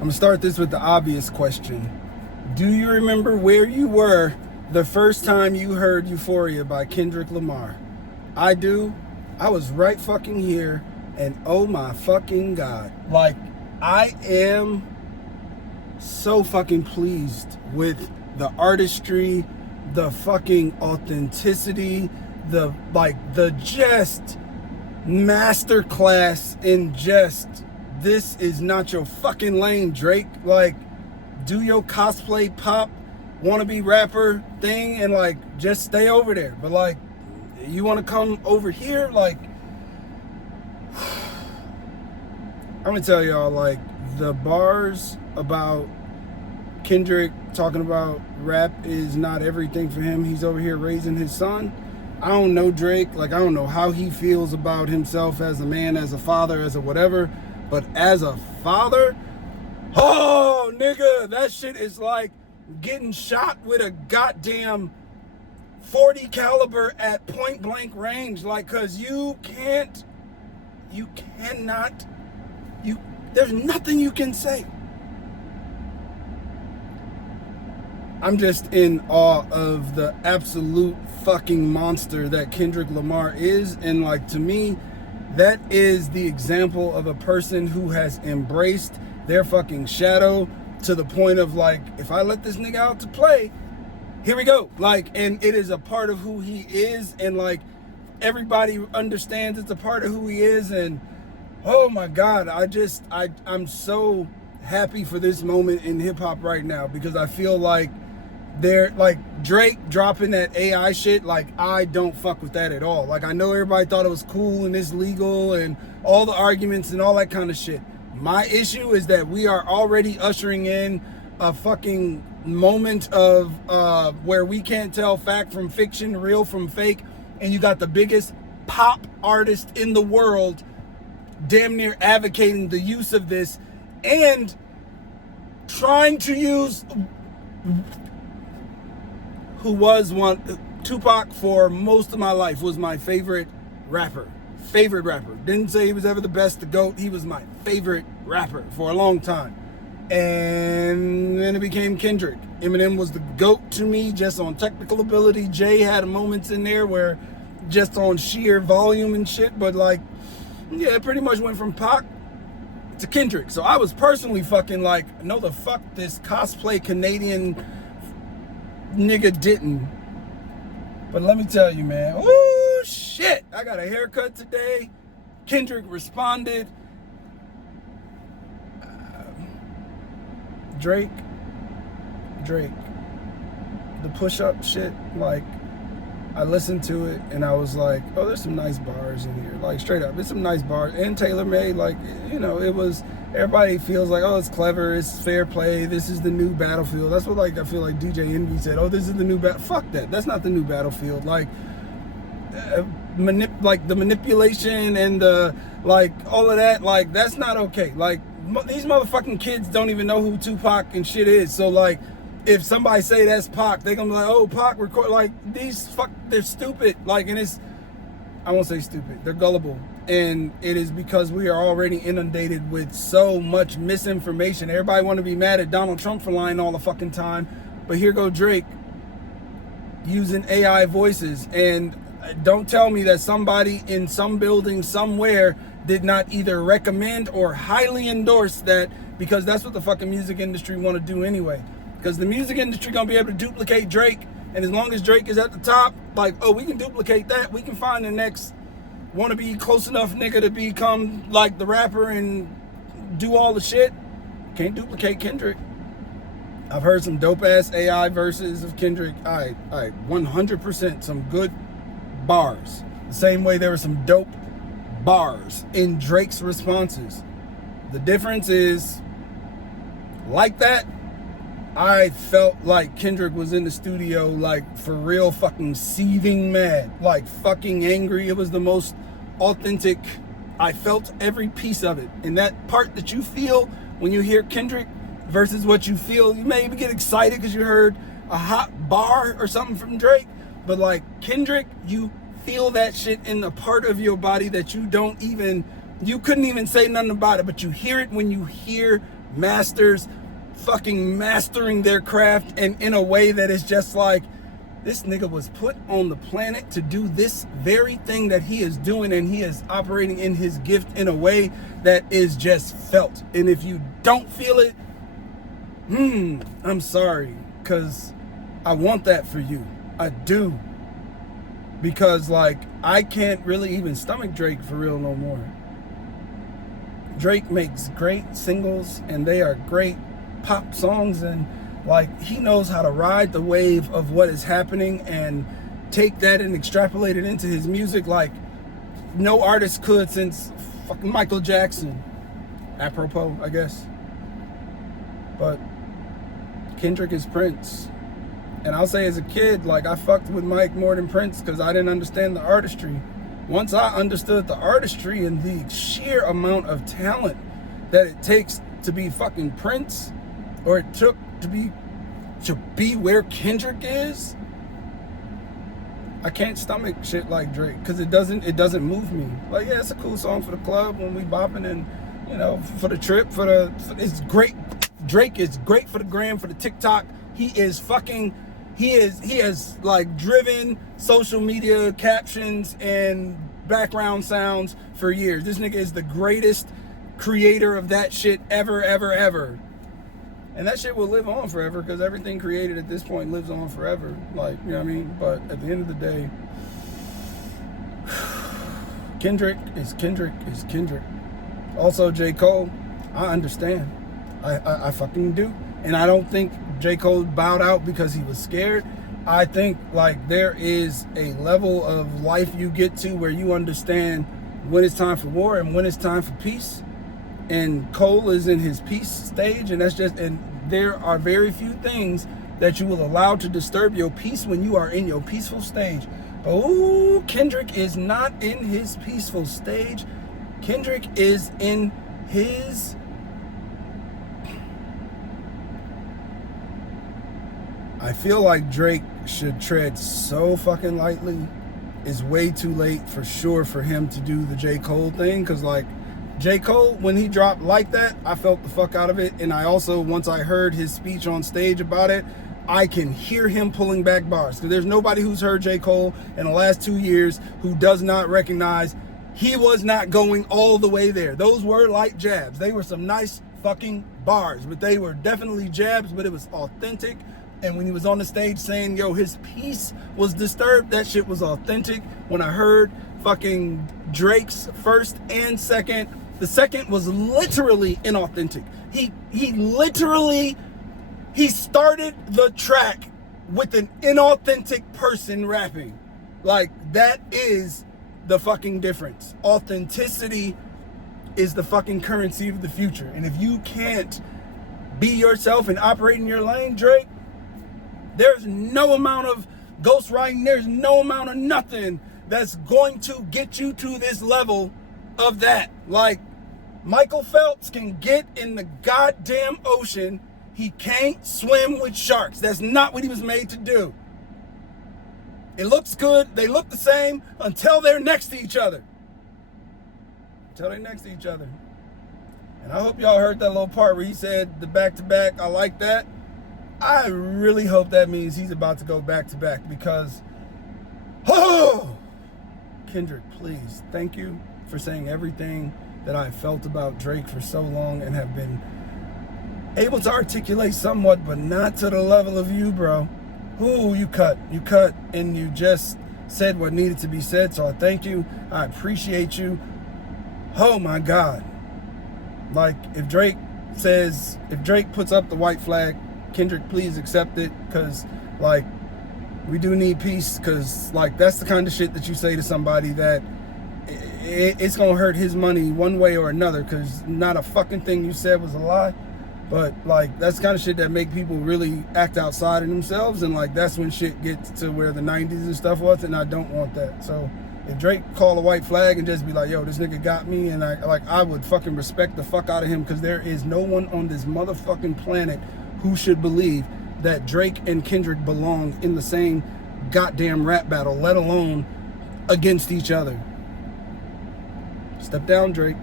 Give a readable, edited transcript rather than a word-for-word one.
gonna start this with the obvious question. Do you remember where you were the first time you heard Euphoria by Kendrick Lamar? I do. I was right fucking here, and oh my fucking God. Like, I am so fucking pleased with the artistry, the fucking authenticity, the just masterclass in just, this is not your fucking lane, Drake. Like, do your cosplay pop wannabe rapper thing and like just stay over there. But like, you want to come over here? Like, I'm gonna tell y'all, like, the bars about Kendrick talking about rap is not everything for him. He's over here raising his son. I don't know Drake. Like, I don't know how he feels about himself as a man, as a father, as a whatever. But as a father, oh, nigga, that shit is like getting shot with a goddamn 40 caliber at point blank range. Like, cause there's nothing you can say. I'm just in awe of the absolute fucking monster that Kendrick Lamar is. And like, to me, that is the example of a person who has embraced their fucking shadow to the point of like, if I let this nigga out to play, here we go. Like, and it is a part of who he is. And like, everybody understands it's a part of who he is. And oh my God, I'm so happy for this moment in hip hop right now, because I feel like they're like, Drake dropping that AI shit. Like, I don't fuck with that at all. Like, I know everybody thought it was cool and it's legal and all the arguments and all that kind of shit. My issue is that we are already ushering in a fucking moment of where we can't tell fact from fiction, real from fake, and you got the biggest pop artist in the world damn near advocating the use of this and trying to use who was Tupac for most of my life was my favorite rapper. Didn't say he was ever the best, the GOAT. He was my favorite rapper for a long time. And then it became Kendrick. Eminem was the GOAT to me just on technical ability. Jay had moments in there where just on sheer volume and shit. But like, yeah, it pretty much went from Pac to Kendrick. So I was personally fucking like, no the fuck this cosplay Canadian nigga didn't. But let me tell you, man, oh shit, I got a haircut today. Kendrick responded. Drake, the push-up shit, like, I listened to it and I was like, oh, there's some nice bars in here. Like, straight up, it's some nice bars and tailor-made. Like, you know, it was, everybody feels like, oh, it's clever, it's fair play, this is the new Battlefield. That's what, like, I feel like DJ Envy said, oh, this is the new fuck that, that's not the new Battlefield. Like, like the manipulation and the, like, all of that, like, that's not okay. Like, these motherfucking kids don't even know who Tupac and shit is. So like, if somebody say that's Pac, they gonna be like, oh, Pac record, like, they're stupid. Like, and it's, I won't say stupid, they're gullible. And it is because we are already inundated with so much misinformation. Everybody want to be mad at Donald Trump for lying all the fucking time, but here go Drake using AI voices. And don't tell me that somebody in some building somewhere did not either recommend or highly endorse that, because that's what the fucking music industry want to do anyway. Because the music industry gonna be able to duplicate Drake, and as long as Drake is at the top, like, oh, we can duplicate that. We can find the next wannabe close enough nigga to become like the rapper and do all the shit. Can't duplicate Kendrick. I've heard some dope ass AI verses of Kendrick. I 100% some good bars. The same way there were some dope bars in Drake's responses. The difference is, like that, I felt like Kendrick was in the studio, like, for real fucking seething mad, like fucking angry. It was the most authentic. I felt every piece of it. And that part that you feel when you hear Kendrick versus what you feel, you may even get excited because you heard a hot bar or something from Drake. But like Kendrick, you feel that shit in the part of your body that you don't even You couldn't even say nothing about it, but you hear it when you hear masters fucking mastering their craft, and in a way that is just like, this nigga was put on the planet to do this very thing that he is doing, and he is operating in his gift in a way that is just felt. And if you don't feel it, I'm sorry, because I want that for you. I do. Because like, I can't really even stomach Drake for real no more. Drake makes great singles, and they are great pop songs, and like, he knows how to ride the wave of what is happening and take that and extrapolate it into his music like no artist could since fucking Michael Jackson. Apropos, I guess. But Kendrick is Prince. And I'll say, as a kid, like, I fucked with Mike more than Prince because I didn't understand the artistry. Once I understood the artistry and the sheer amount of talent that it takes to be fucking Prince, or it took to be where Kendrick is, I can't stomach shit like Drake, because it doesn't move me. Like, yeah, it's a cool song for the club when we bopping, and you know, for the trip, it's great. Drake is great for the gram, for the TikTok. He has like driven social media captions and background sounds for years. This nigga is the greatest creator of that shit ever. And that shit will live on forever, because everything created at this point lives on forever. Like, you know what I mean? But at the end of the day, Kendrick is Kendrick. Also, JCOLE, I understand. I fucking do. And I don't think JCOLE bowed out because he was scared. I think, like, there is a level of life you get to where you understand when it's time for war and when it's time for peace. And Cole is in his peace stage, and there are very few things that you will allow to disturb your peace when you are in your peaceful stage. Oh, Kendrick is not in his peaceful stage. Kendrick is in his... I feel like Drake should tread so fucking lightly. It's way too late for sure for him to do the J. Cole thing, because like, J. Cole, when he dropped Like That, I felt the fuck out of it. And I also, once I heard his speech on stage about it, I can hear him pulling back bars. Because there's nobody who's heard J. Cole in the last 2 years who does not recognize he was not going all the way there. Those were like jabs. They were some nice fucking bars, but they were definitely jabs, but it was authentic. And when he was on the stage saying, yo, his peace was disturbed, that shit was authentic. When I heard fucking Drake's first and second, the second was literally inauthentic. He started the track with an inauthentic person rapping. Like, that is the fucking difference. Authenticity is the fucking currency of the future. And if you can't be yourself and operate in your lane, Drake, there's no amount of ghostwriting, there's no amount of nothing that's going to get you to this level of that. Like, Michael Phelps can get in the goddamn ocean. He can't swim with sharks. That's not what he was made to do. It looks good. They look the same until they're next to each other. And I hope y'all heard that little part where he said the back-to-back, I like that. I really hope that means he's about to go back-to-back, because, oh, Kendrick, please, thank you for saying everything that I felt about Drake for so long and have been able to articulate somewhat, but not to the level of you, bro. Ooh, you cut, and you just said what needed to be said, so I thank you. I appreciate you. Oh my God. Like, if Drake puts up the white flag, Kendrick, please accept it, because, like, we do need peace, because, like, that's the kind of shit that you say to somebody that it's gonna hurt his money one way or another, because not a fucking thing you said was a lie. But, like, that's the kind of shit that make people really act outside of themselves, and, like, that's when shit gets to where the 90s and stuff was, and I don't want that. So if Drake call a white flag and just be like, yo, this nigga got me, and I would fucking respect the fuck out of him, because there is no one on this motherfucking planet who should believe that Drake and Kendrick belong in the same goddamn rap battle, let alone against each other. Step down, Drake.